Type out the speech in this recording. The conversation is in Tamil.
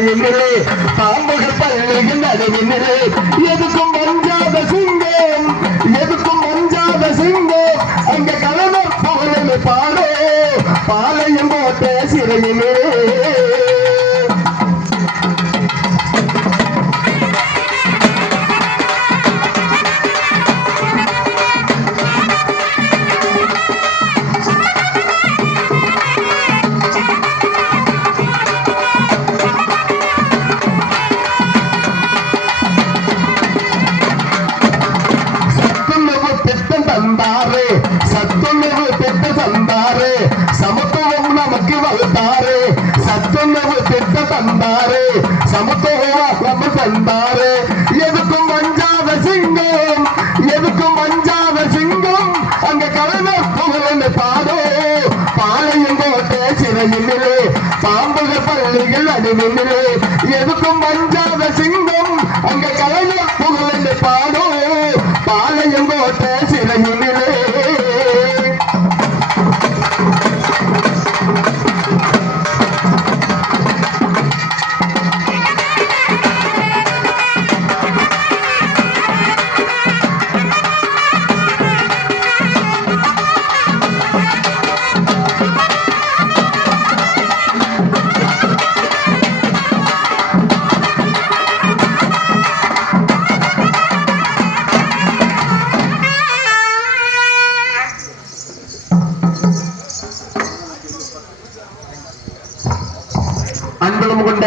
சிறையிலே பாம்புகள் பள்ளிகள் நடுவினிலே எதுக்கும் வஞ்சாத சிங்கம்? எதுக்கும் வஞ்சாத சிங்கம்? அங்க கலவர் புகழமை பாடோ பாளையம் போட்ட சிறையிலே. தந்தாரே. சத்துணவு பெற்ற தந்தாரே. சமத்துவம் நமக்கு வகுத்தாரே. சத்துணவு பெற்ற தந்தாரே. சமத்துவம் நம்ம தந்தாரே. எதுக்கும் மஞ்சாத சிங்கம் எதுக்கும் மஞ்சாத சிங்கம். அங்க கலந்த புகழ் பாடோ. பாளையங்கோட்டை சிறையிலே பாம்புக பள்ளிகள் அடிவிலே எதுக்கும் மஞ்சாத சிங்கம் அங்க கலைஞர் புகழ் பாடோ. பாளையங்கோட்டை கோட்டை சிறையிலே അൻപതും കൊണ്ട്